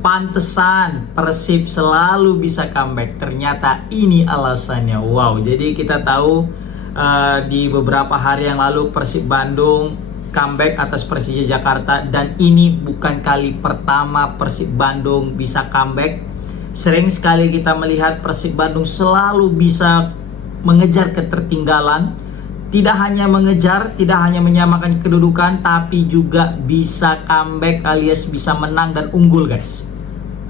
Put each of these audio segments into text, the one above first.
Pantesan Persib selalu bisa comeback. Ternyata ini alasannya. Wow, jadi kita tahu di beberapa hari yang lalu Persib Bandung comeback atas Persija Jakarta, dan ini bukan kali pertama Persib Bandung bisa comeback. Sering sekali kita melihat Persib Bandung selalu bisa mengejar ketertinggalan. Tidak hanya mengejar, tidak hanya menyamakan kedudukan, tapi juga bisa comeback alias bisa menang dan unggul, guys.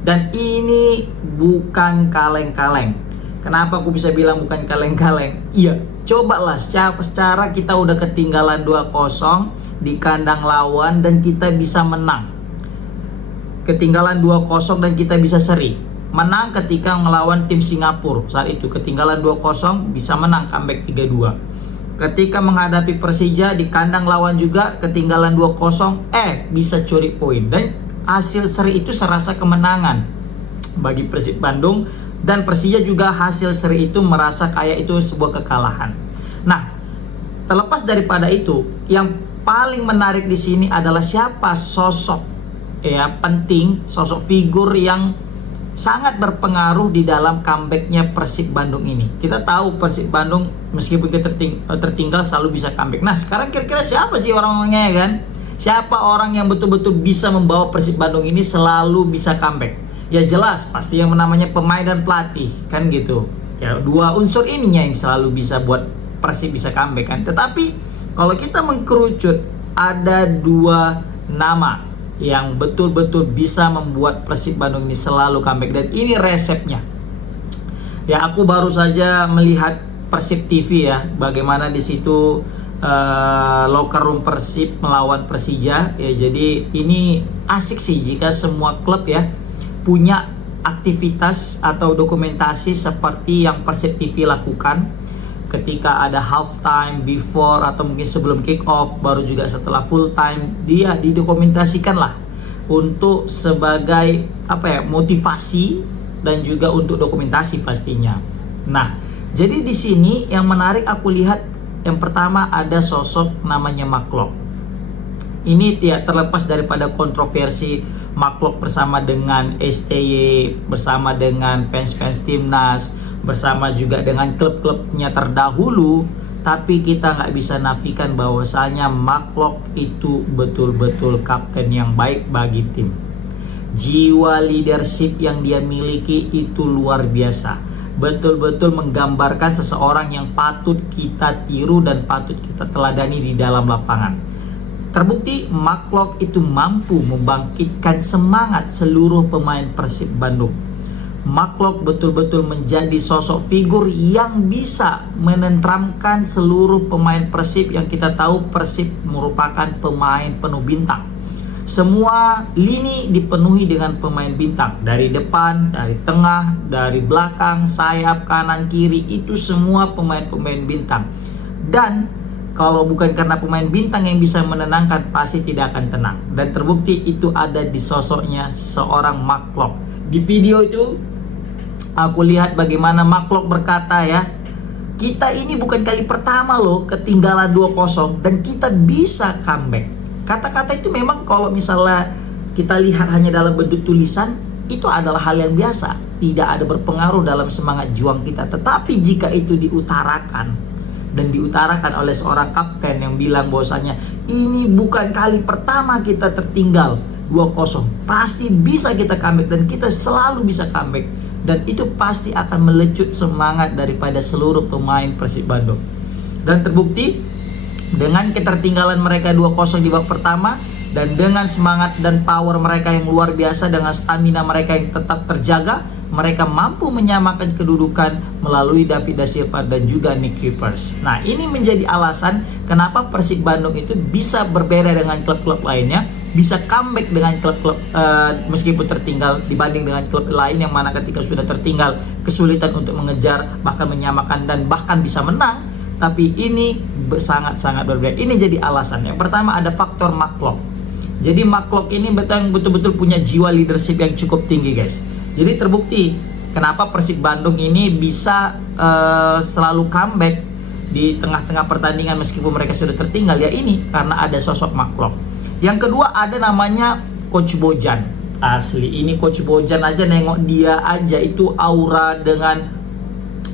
Dan ini bukan kaleng-kaleng. Kenapa aku bisa bilang bukan kaleng-kaleng? Iya, cobalah secara kita udah ketinggalan 2-0 di kandang lawan dan kita bisa menang. Ketinggalan 2-0 dan kita bisa seri. Menang ketika melawan tim Singapura. Saat itu ketinggalan 2-0 bisa menang comeback 3-2. Ketika menghadapi Persija di kandang lawan juga ketinggalan 2-0 bisa curi poin, dan hasil seri itu serasa kemenangan bagi Persib Bandung, dan Persija juga hasil seri itu merasa kayak itu sebuah kekalahan. Nah, terlepas daripada itu, yang paling menarik di sini adalah siapa sosok penting, sosok figur yang sangat berpengaruh di dalam comebacknya Persib Bandung ini. Kita tahu Persib Bandung meskipun kita tertinggal selalu bisa comeback. Nah, sekarang kira-kira siapa sih orang-orangnya, ya kan? Siapa orang yang betul-betul bisa membawa Persib Bandung ini selalu bisa comeback? Ya jelas pasti yang namanya pemain dan pelatih, kan gitu. Ya, dua unsur ininya yang selalu bisa buat Persib bisa comeback, kan. Tetapi kalau kita mengkerucut, ada dua nama yang betul-betul bisa membuat Persib Bandung ini selalu comeback, dan ini resepnya. Ya, aku baru saja melihat Persib TV ya, bagaimana di situ locker room Persib melawan Persija ya. Jadi ini asik sih jika semua klub ya punya aktivitas atau dokumentasi seperti yang Persib TV lakukan ketika ada halftime, before, atau mungkin sebelum kick off, baru juga setelah full time, dia didokumentasikan lah untuk sebagai motivasi dan juga untuk dokumentasi pastinya. Nah, jadi di sini yang menarik aku lihat, yang pertama ada sosok namanya Mark Klok. Ini ya terlepas daripada kontroversi Mark Klok bersama dengan STY, bersama dengan fans-fans timnas, bersama juga dengan klub-klubnya terdahulu, tapi kita nggak bisa nafikan bahwasanya Mark Klok itu betul-betul kapten yang baik bagi tim. Jiwa leadership yang dia miliki itu luar biasa, betul-betul menggambarkan seseorang yang patut kita tiru dan patut kita teladani di dalam lapangan. Terbukti Mark Klok itu mampu membangkitkan semangat seluruh pemain Persib Bandung. Mark Klok betul-betul menjadi sosok figur yang bisa menenteramkan seluruh pemain Persib, yang kita tahu Persib merupakan pemain penuh bintang. Semua lini dipenuhi dengan pemain bintang, dari depan, dari tengah, dari belakang, sayap, kanan, kiri, itu semua pemain-pemain bintang. Dan kalau bukan karena pemain bintang yang bisa menenangkan, pasti tidak akan tenang. Dan terbukti itu ada di sosoknya seorang Mark Klok. Di video itu aku lihat bagaimana Mark Klok berkata ya, kita ini bukan kali pertama loh ketinggalan 2-0 dan kita bisa comeback. Kata-kata itu memang kalau misalnya kita lihat hanya dalam bentuk tulisan, itu adalah hal yang biasa, tidak ada berpengaruh dalam semangat juang kita. Tetapi jika itu diutarakan dan diutarakan oleh seorang kapten yang bilang bahwasanya ini bukan kali pertama kita tertinggal 2-0, pasti bisa kita comeback dan kita selalu bisa comeback, dan itu pasti akan melecut semangat daripada seluruh pemain Persib Bandung. Dan terbukti dengan ketertinggalan mereka 2-0 di babak pertama, dan dengan semangat dan power mereka yang luar biasa, dengan stamina mereka yang tetap terjaga, mereka mampu menyamakan kedudukan melalui David da Silva dan juga Nick Kuipers. Nah, ini menjadi alasan kenapa Persib Bandung itu bisa berbeda dengan klub-klub lainnya, bisa comeback dengan klub-klub meskipun tertinggal dibanding dengan klub lain yang mana ketika sudah tertinggal kesulitan untuk mengejar, bahkan menyamakan dan bahkan bisa menang. Tapi ini sangat-sangat berbeda. Ini jadi alasan. Yang pertama ada faktor Mark Klok. Jadi Mark Klok ini betul-betul punya jiwa leadership yang cukup tinggi, guys. Jadi terbukti kenapa Persib Bandung ini bisa selalu comeback di tengah-tengah pertandingan meskipun mereka sudah tertinggal, ya ini karena ada sosok Mark Klok. Yang kedua ada namanya Coach Bojan. Asli, ini Coach Bojan aja, nengok dia aja itu aura dengan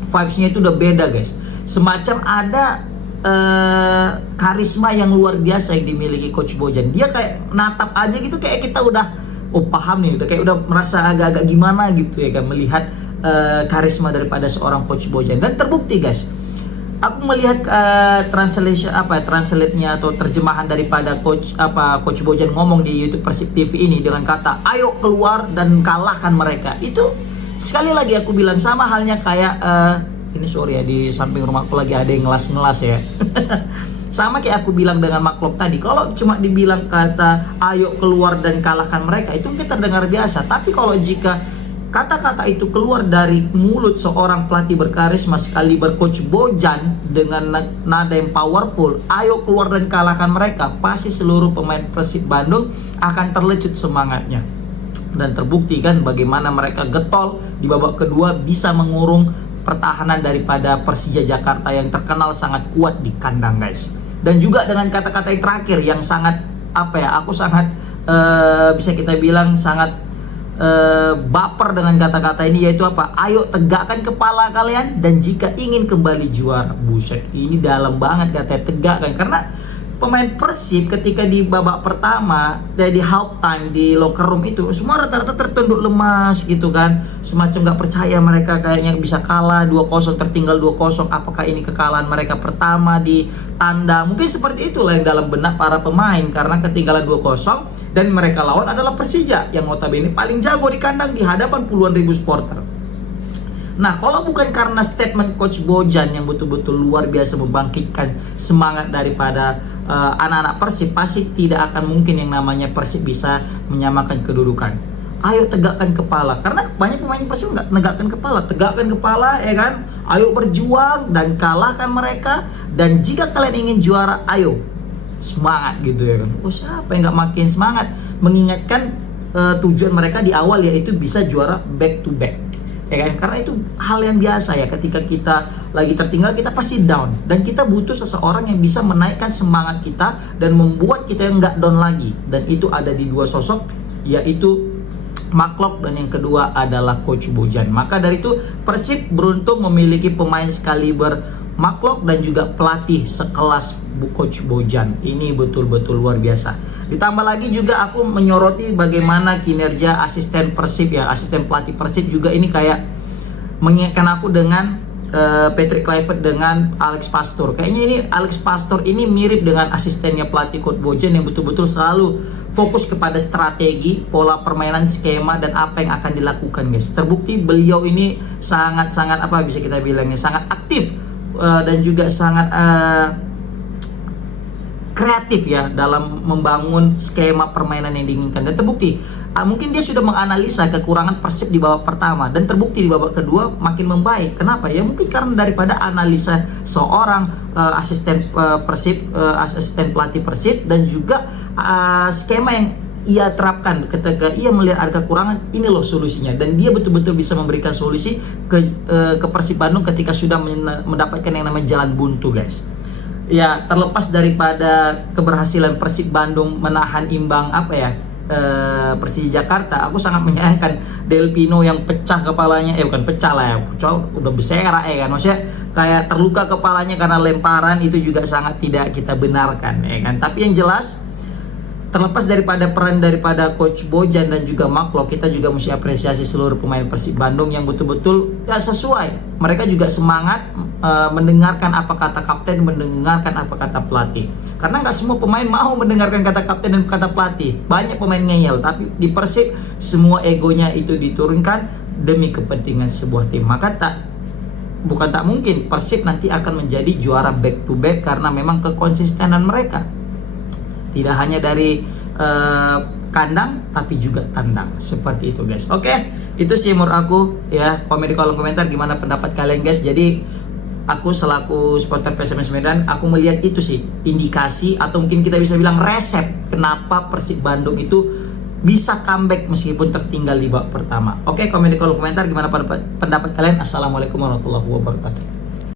vibes-nya itu udah beda guys. Semacam ada karisma yang luar biasa yang dimiliki Coach Bojan. Dia kayak natap aja gitu, kayak kita udah paham nih, udah kayak udah merasa agak-agak gimana gitu ya kan, melihat karisma daripada seorang Coach Bojan. Dan terbukti guys, aku melihat translate-nya atau terjemahan daripada Coach Bojan ngomong di YouTube Persib TV ini dengan kata ayo keluar dan kalahkan mereka. Itu sekali lagi aku bilang sama halnya kayak ini sorry ya, di samping rumahku lagi ada yang ngelas-ngelas ya. Sama kayak aku bilang dengan Maklok tadi, kalau cuma dibilang kata ayo keluar dan kalahkan mereka itu kita dengar biasa. Tapi kalau jika kata-kata itu keluar dari mulut seorang pelatih berkarisma sekaliber Coach Bojan dengan nada yang powerful, ayo keluar dan kalahkan mereka, pasti seluruh pemain Persib Bandung akan terlecut semangatnya. Dan terbukti kan bagaimana mereka getol di babak kedua bisa mengurung pertahanan daripada Persija Jakarta yang terkenal sangat kuat di kandang guys. Dan juga dengan kata-kata yang terakhir yang sangat aku sangat bisa kita bilang sangat baper dengan kata-kata ini, yaitu apa? Ayo tegakkan kepala kalian dan jika ingin kembali juara. Buset, ini dalam banget katanya, tegakkan. Karena pemain Persib ketika di babak pertama di half time di locker room itu semua rata-rata tertunduk lemas gitu kan, semacam gak percaya mereka kayaknya bisa kalah 2-0, tertinggal 2-0. Apakah ini kekalahan mereka pertama di tandang? Mungkin seperti itulah yang dalam benak para pemain, karena ketinggalan 2-0 dan mereka lawan adalah Persija yang notabene paling jago di kandang di hadapan puluhan ribu supporter. Nah, kalau bukan karena statement Coach Bojan yang betul-betul luar biasa membangkitkan semangat daripada anak-anak Persib, pasti tidak akan mungkin yang namanya Persib bisa menyamakan kedudukan. Ayo tegakkan kepala, karena banyak pemain Persib nggak negakkan kepala. Tegakkan kepala ya kan, ayo berjuang dan kalahkan mereka. Dan jika kalian ingin juara, ayo semangat gitu ya kan. Siapa yang nggak makin semangat mengingatkan tujuan mereka di awal, yaitu bisa juara back to back. Ya kan? Karena itu hal yang biasa ya, ketika kita lagi tertinggal kita pasti down, dan kita butuh seseorang yang bisa menaikkan semangat kita dan membuat kita nggak down lagi. Dan itu ada di dua sosok, yaitu Maklok dan yang kedua adalah Coach Bojan. Maka dari itu Persib beruntung memiliki pemain sekaliber Maklok dan juga pelatih sekelas Coach Bojan. Ini betul-betul luar biasa. Ditambah lagi juga aku menyoroti bagaimana kinerja asisten Persib ya, asisten pelatih Persib juga ini kayak mengingatkan aku dengan Patrick Kluivert dengan Alex Pastoor. Kayaknya ini Alex Pastoor ini mirip dengan asistennya pelatih Coach Bojan yang betul-betul selalu fokus kepada strategi, pola permainan, skema dan apa yang akan dilakukan guys. Terbukti beliau ini sangat-sangat bisa kita bilangnya sangat aktif dan juga sangat kreatif ya dalam membangun skema permainan yang diinginkan. Dan terbukti mungkin dia sudah menganalisa kekurangan Persib di babak pertama, dan terbukti di babak kedua makin membaik. Kenapa ya? Mungkin karena daripada analisa seorang asisten Persib, asisten pelatih Persib, dan juga skema yang ia terapkan ketika ia melihat ada kekurangan, ini loh solusinya, dan dia betul-betul bisa memberikan solusi ke Persib Bandung ketika sudah mendapatkan yang namanya jalan buntu guys. Ya, terlepas daripada keberhasilan Persib Bandung menahan imbang Persija Jakarta, aku sangat menyayangkan Del Pino yang pecah kepalanya, bukan pecah lah ya, udah berserak ya kan, maksudnya kayak terluka kepalanya karena lemparan, itu juga sangat tidak kita benarkan ya kan. Tapi yang jelas, terlepas daripada peran daripada Coach Bojan dan juga Maklok, kita juga mesti apresiasi seluruh pemain Persib Bandung yang betul-betul ya sesuai. Mereka juga semangat mendengarkan apa kata kapten, mendengarkan apa kata pelatih. Karena nggak semua pemain mau mendengarkan kata kapten dan kata pelatih. Banyak pemain ngeyel, tapi di Persib semua egonya itu diturunkan demi kepentingan sebuah tim. Maka bukan tak mungkin Persib nanti akan menjadi juara back to back karena memang kekonsistenan mereka. Tidak hanya dari kandang tapi juga tandang, seperti itu guys. Oke, itu sih menurut aku ya. Komen di kolom komentar gimana pendapat kalian guys. Jadi aku selaku supporter PSMS Medan, aku melihat itu sih indikasi atau mungkin kita bisa bilang resep kenapa Persib Bandung itu bisa comeback meskipun tertinggal di babak pertama. Oke, komen di kolom komentar gimana pendapat kalian. Assalamualaikum warahmatullahi wabarakatuh.